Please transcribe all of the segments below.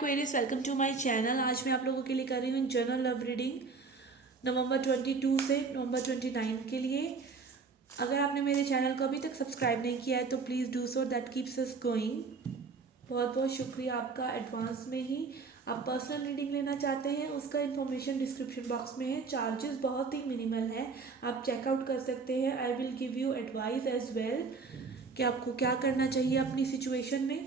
Aquarius, welcome to my channel. आज मैं आप लोगों के लिए कर रही हूँ जनरल लव रीडिंग नवंबर 22 से नवंबर 29 के लिए। अगर आपने मेरे चैनल को अभी तक सब्सक्राइब नहीं किया है तो please do so, that keeps us going. बहुत बहुत शुक्रिया आपका एडवांस में ही। आप पर्सनल रीडिंग लेना चाहते हैं, उसका इन्फॉर्मेशन डिस्क्रिप्शन बॉक्स में है। चार्जेस बहुत ही मिनिमल है, आप चेकआउट कर सकते हैं। I will give you advice as well कि आपको क्या करना चाहिए अपनी सिचुएशन में।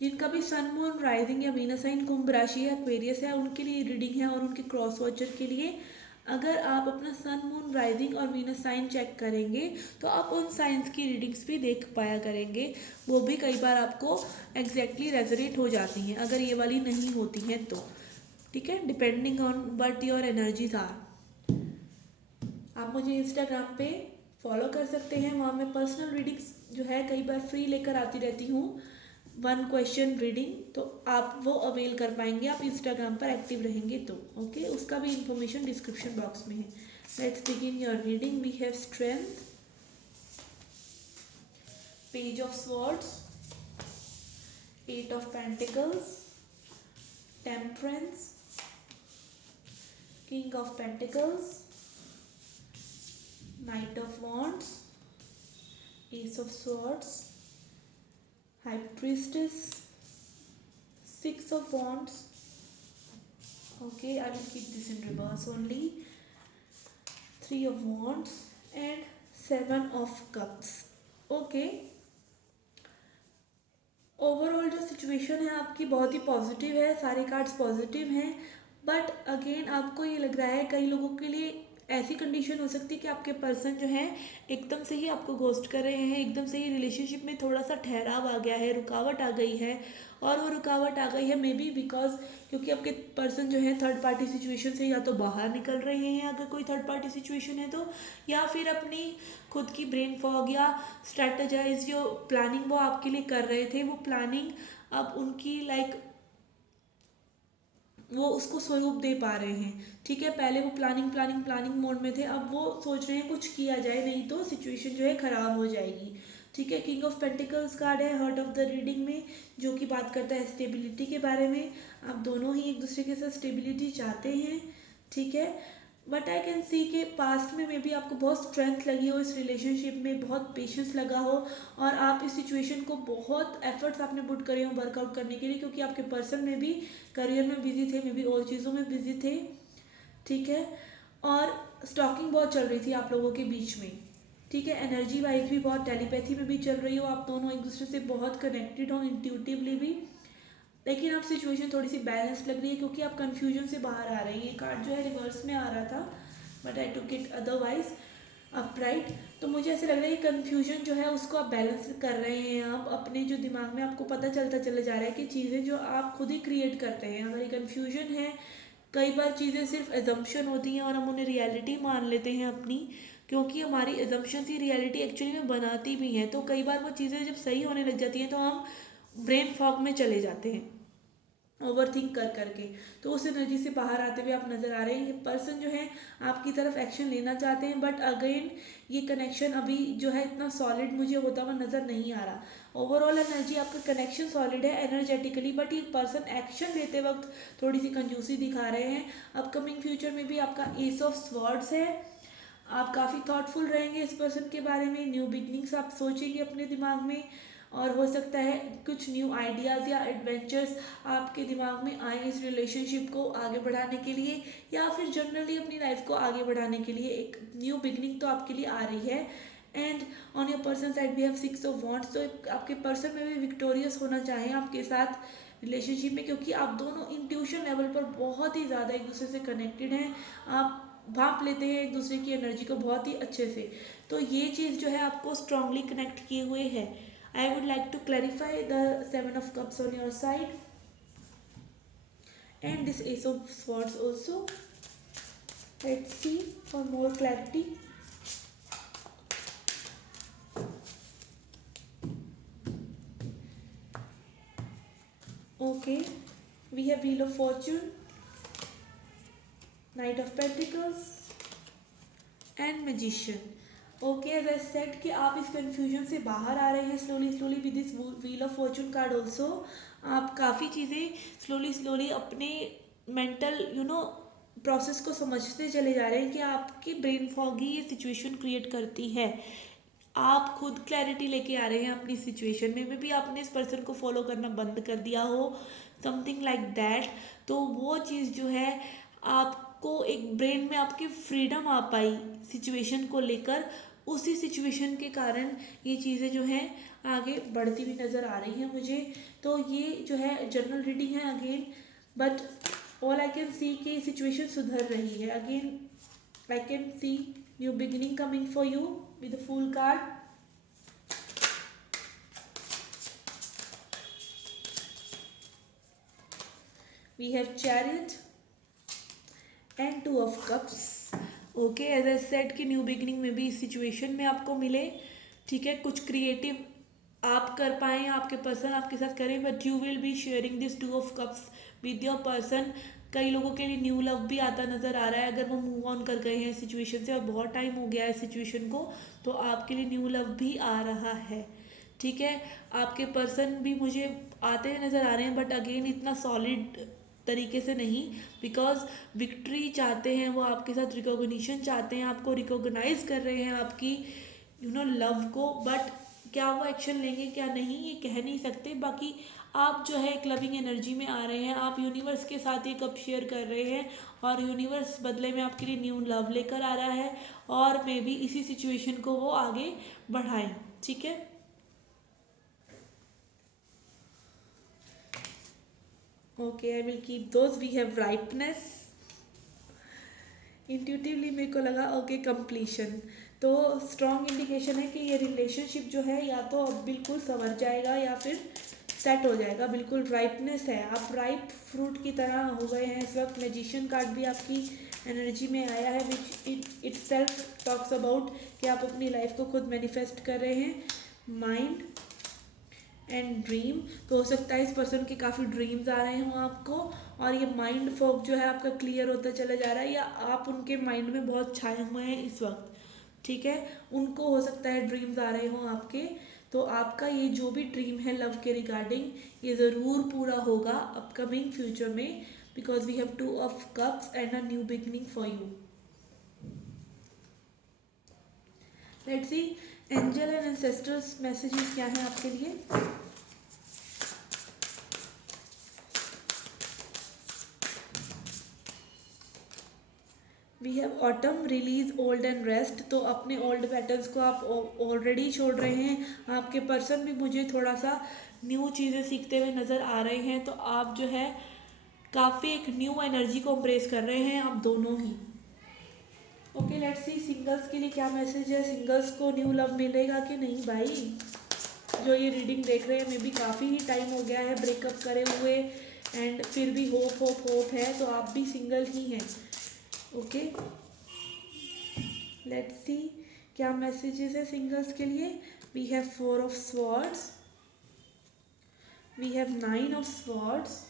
जिनका भी सन मून राइजिंग या वीनस साइन कुंभ राशि या एक्वेरियस है, उनके लिए रीडिंग है। और उनके क्रॉस वॉचर के लिए, अगर आप अपना सन मून राइजिंग और वीनस साइन चेक करेंगे तो आप उन साइंस की रीडिंग्स भी देख पाया करेंगे। वो भी कई बार आपको एग्जैक्टली रेजोनेट हो जाती हैं अगर ये वाली नहीं होती हैं तो। ठीक है, depending on what your energies are. आप मुझे इंस्टाग्राम पे फॉलो कर सकते हैं, वहाँ मैं पर्सनल रीडिंग्स जो है कई बार फ्री लेकर आती रहती हूँ। 1 क्वेश्चन रीडिंग, तो आप वो अवेल कर पाएंगे, आप इंस्टाग्राम पर एक्टिव रहेंगे तो। ओके, उसका भी इंफॉर्मेशन डिस्क्रिप्शन बॉक्स में है। Let's begin your reading. We have strength, page of swords, 8 of pentacles, temperance, king of pentacles, knight of wands, ace of swords, high priestess, 6 of wands. Okay, I will keep this in reverse only. 3 of wands and 7 of cups. Okay, overall जो situation है आपकी बहुत ही positive है, सारे cards positive हैं। But again आपको ये लग रहा है कई लोगों के लिए ऐसी कंडीशन हो सकती है कि आपके पर्सन जो है एकदम से ही आपको घोस्ट कर रहे हैं, एकदम से ही रिलेशनशिप में थोड़ा सा ठहराव आ गया है, रुकावट आ गई है। और वो रुकावट आ गई है मे बी बिकॉज क्योंकि आपके पर्सन जो है थर्ड पार्टी सिचुएशन से या तो बाहर निकल रहे हैं, अगर कोई थर्ड पार्टी सिचुएशन है तो, या फिर अपनी खुद की ब्रेन फॉग या स्ट्रेटजाइज जो प्लानिंग वो आपके लिए कर रहे थे, वो प्लानिंग अब उनकी वो उसको स्वरूप दे पा रहे हैं। ठीक है, पहले वो प्लानिंग प्लानिंग प्लानिंग मोड में थे, अब वो सोच रहे हैं कुछ किया जाए, नहीं तो सिचुएशन जो है ख़राब हो जाएगी। ठीक है, किंग ऑफ पेंटिकल्स कार्ड है हर्ट ऑफ द रीडिंग में, जो कि बात करता है स्टेबिलिटी के बारे में। आप दोनों ही एक दूसरे के साथ स्टेबिलिटी चाहते हैं। ठीक है, बट आई कैन सी के पास्ट में भी आपको बहुत स्ट्रेंथ लगी हो इस रिलेशनशिप में, बहुत पेशेंस लगा हो, और आप इस सिचुएशन को बहुत एफर्ट्स आपने पुट करे हो वर्कआउट करने के लिए, क्योंकि आपके पर्सन में भी करियर में बिजी थे, मे बी और चीज़ों में बिजी थे। ठीक है, और स्टॉकिंग बहुत चल रही थी आप लोगों के बीच में। ठीक है, एनर्जी वाइज भी बहुत टेलीपैथी में भी चल रही हो, आप दोनों एक दूसरे से बहुत कनेक्टेड हो इंट्यूटिवली भी। लेकिन अब सिचुएशन थोड़ी सी बैलेंस्ड लग रही है क्योंकि आप कन्फ्यूजन से बाहर आ रहे हैं। ये कार्ड जो है रिवर्स में आ रहा था, but I took it otherwise upright. तो मुझे ऐसे लग रहा है कि कन्फ्यूजन जो है उसको आप बैलेंस कर रहे हैं। आप अपने जो दिमाग में आपको पता चलता चला जा रहा है कि चीज़ें जो आप खुद ही क्रिएट करते हैं, अगर ये कन्फ्यूजन है, कई बार चीज़ें सिर्फ एजम्पशन होती हैं और हम उन्हें रियलिटी मान लेते हैं अपनी, क्योंकि हमारी एजम्पशन ही रियलिटी एक्चुअली में बनाती भी हैं। तो कई बार वो चीज़ें जब सही होने लग जाती हैं तो हम ब्रेन फॉग में चले जाते हैं ओवर थिंक कर करके। तो उस एनर्जी से बाहर आते हुए आप नज़र आ रहे हैं। ये पर्सन जो है आपकी तरफ एक्शन लेना चाहते हैं, बट अगेन ये कनेक्शन अभी जो है इतना सॉलिड मुझे होता हुआ नज़र नहीं आ रहा। ओवरऑल एनर्जी आपका कनेक्शन सॉलिड है एनर्जेटिकली, बट ये पर्सन एक्शन लेते वक्त थोड़ी सी कंजूसी दिखा रहे हैं। अपकमिंग फ्यूचर में भी आपका एस ऑफ स्वॉर्ड्स है, आप काफ़ी थॉटफुल रहेंगे इस पर्सन के बारे में। न्यू बिगनिंग्स आप सोचेंगे अपने दिमाग में, और हो सकता है कुछ न्यू आइडियाज़ या एडवेंचर्स आपके दिमाग में आए इस रिलेशनशिप को आगे बढ़ाने के लिए, या फिर जनरली अपनी लाइफ को आगे बढ़ाने के लिए। एक न्यू बिगनिंग तो आपके लिए आ रही है। And on your person side भी हैव 6 ऑफ वॉन्ड्स, तो आपके पर्सन में भी विक्टोरियस होना चाहें आपके साथ रिलेशनशिप में, क्योंकि आप दोनों इंट्यूशन लेवल पर बहुत ही ज़्यादा एक दूसरे से कनेक्टेड हैं। आप भाप लेते हैं एक दूसरे की एनर्जी को बहुत ही अच्छे से। तो ये चीज़ जो है आपको स्ट्रांगली कनेक्ट किए हुए है। I would like to clarify the 7 of cups on your side and this ace of swords also. Let's see for more clarity. Okay, we have Wheel of Fortune, Knight of Pentacles and Magician. Okay, as I said कि आप इस confusion से बाहर आ रहे हैं slowly slowly with this wheel of fortune card also. आप काफ़ी चीज़ें स्लोली स्लोली अपने मेंटल प्रोसेस को समझते चले जा रहे हैं कि आपकी ब्रेन फॉग ही ये सिचुएशन क्रिएट करती है। आप खुद क्लैरिटी लेके आ रहे हैं अपनी सिचुएशन में भी आपने इस पर्सन को फॉलो करना बंद कर दिया हो, समथिंग लाइक दैट। तो वो चीज़ जो है, आपको एक ब्रेन में आपकी फ्रीडम आ पाई सिचुएशन को लेकर, उसी सिचुएशन के कारण ये चीज़ें जो हैं आगे बढ़ती हुई नज़र आ रही हैं मुझे। तो ये जो है जनरल रीडिंग है again, but all I can see कि सिचुएशन सुधर रही है। Again I can see new beginning coming for you with the fool card. We have Chariot and Two of Cups. Okay, as I said कि new beginning में भी इस situation में आपको मिले, ठीक है, कुछ क्रिएटिव आप कर पाएँ, आपके पर्सन आपके साथ करें, but you will be sharing this to of cups with your person. कई लोगों के लिए न्यू लव भी आता नज़र आ रहा है, अगर वो मूव ऑन कर गए हैं सिचुएशन से और बहुत टाइम हो गया है सिचुएशन को, तो आपके लिए न्यू लव भी आ रहा है, ठीक है। आपके पर्सन भी मुझे आते हुए नज़र आ रहे हैं, बट अगेन इतना सॉलिड तरीके से नहीं, बिकॉज विक्ट्री चाहते हैं वो, आपके साथ रिकॉग्निशन चाहते हैं, आपको रिकॉग्नाइज कर रहे हैं आपकी लव को, बट क्या वो एक्शन लेंगे क्या नहीं ये कह नहीं सकते। बाकी आप जो है एक लविंग एनर्जी में आ रहे हैं, आप यूनिवर्स के साथ ये कप शेयर कर रहे हैं और यूनिवर्स बदले में आपके लिए न्यू लव लेकर आ रहा है, और मे बी इसी सिचुएशन को वो आगे बढ़ाएं, ठीक है। Okay, I will keep those. We have ripeness. Intuitively मेरे को लगा ओके कंप्लीशन, तो स्ट्रॉन्ग इंडिकेशन है कि ये रिलेशनशिप जो है या तो अब बिल्कुल संवर जाएगा या फिर सेट हो जाएगा। बिल्कुल राइपनेस है, आप राइप फ्रूट की तरह हो गए हैं इस वक्त। मैजिशियन कार्ड भी आपकी एनर्जी में आया है, which it self talks about कि आप अपनी लाइफ को खुद मैनिफेस्ट कर रहे हैं। माइंड एंड ड्रीम, तो हो सकता है इस पर्सन के काफ़ी ड्रीम्स आ रहे हों आपको, और ये माइंड फॉग जो है आपका क्लियर होता चला जा रहा है, या आप उनके माइंड में बहुत छाए हुए हैं इस वक्त, ठीक है। उनको हो सकता है ड्रीम्स आ रहे हों आपके, तो आपका ये जो भी ड्रीम है लव के रिगार्डिंग ये ज़रूर पूरा होगा अपकमिंग फ्यूचर में, because we have two of cups and a new beginning for you. Let's see angel and ancestors messages क्या हैं आपके लिए। We have autumn, release old and rest, तो अपने ओल्ड पैटर्न्स को आप ऑलरेडी छोड़ रहे हैं। आपके पर्सन भी मुझे थोड़ा सा न्यू चीज़ें सीखते हुए नज़र आ रहे हैं, तो आप जो है काफ़ी एक न्यू एनर्जी को एम्ब्रेस कर रहे हैं आप दोनों ही। ओके, लेट्स सी सिंगल्स के लिए क्या मैसेज है। सिंगल्स को न्यू लव मिलेगा कि नहीं भाई? जो ये रीडिंग देख रहे हैं, मे बी काफ़ी ही टाइम हो गया है ब्रेकअप करे हुए, एंड फिर भी होप होप होप है, तो आप भी सिंगल ही हैं। ओके, लेट्स सी क्या मैसेजेस है सिंगल्स के लिए। We have 4 of swords, we have 9 of swords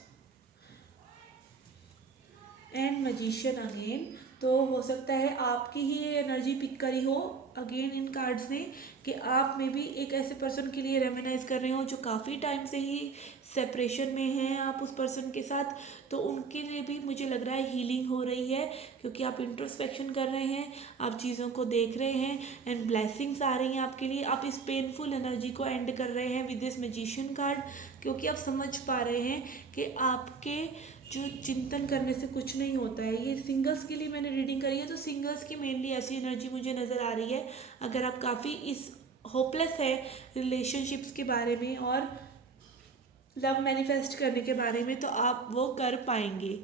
and magician again. तो हो सकता है आपकी ही ये एनर्जी पिक करी हो अगेन इन कार्ड्स ने, कि आप में भी एक ऐसे पर्सन के लिए रेमिनाइज कर रहे हो जो काफ़ी टाइम से ही सेपरेशन में हैं आप उस पर्सन के साथ, तो उनके लिए भी मुझे लग रहा है हीलिंग हो रही है, क्योंकि आप इंट्रोस्पेक्शन कर रहे हैं, आप चीज़ों को देख रहे हैं, एंड ब्लेसिंग्स आ रही हैं आपके लिए। आप इस पेनफुल एनर्जी को एंड कर रहे हैं विद दिस मैजिशियन कार्ड, क्योंकि आप समझ पा रहे हैं कि आपके जो चिंतन करने से कुछ नहीं होता है। ये सिंगल्स के लिए मैंने रीडिंग करी है, तो सिंगल्स की मेनली ऐसी एनर्जी मुझे नज़र आ रही है। अगर आप काफ़ी इस होपलेस है रिलेशनशिप्स के बारे में और लव मैनिफेस्ट करने के बारे में, तो आप वो कर पाएंगे,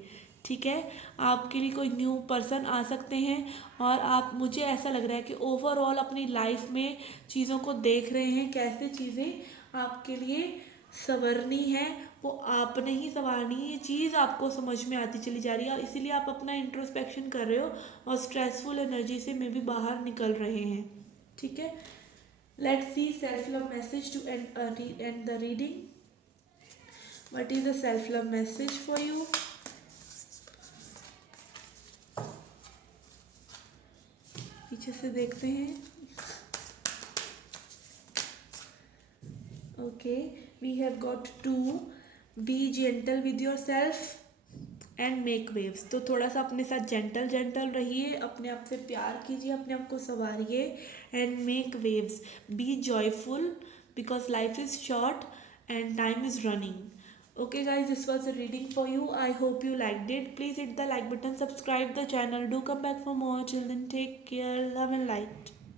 ठीक है। आपके लिए कोई न्यू पर्सन आ सकते हैं, और आप, मुझे ऐसा लग रहा है कि ओवरऑल अपनी लाइफ में चीज़ों को देख रहे हैं, कैसे चीज़ें आपके लिए संवरनी है, वो आपने ही संवारनी है। ये चीज़ आपको समझ में आती चली जा रही है, इसीलिए आप अपना इंट्रोस्पेक्शन कर रहे हो और स्ट्रेसफुल एनर्जी से में भी बाहर निकल रहे हैं, ठीक है। Let's see self love message to and the reading. What is the self love message for you? पीछे से देखते हैं। Okay, we have got 2 be gentle with yourself and make waves. तो थोड़ा सा अपने साथ जेंटल जेंटल रहिए, अपने आप से प्यार कीजिए, अपने आप को संवारिए and make waves. Be joyful because life is short and time is running. Okay guys, this was a reading for you. I hope you liked it. Please hit the like button, subscribe the channel, do come back for more. Till then, take care, love and light.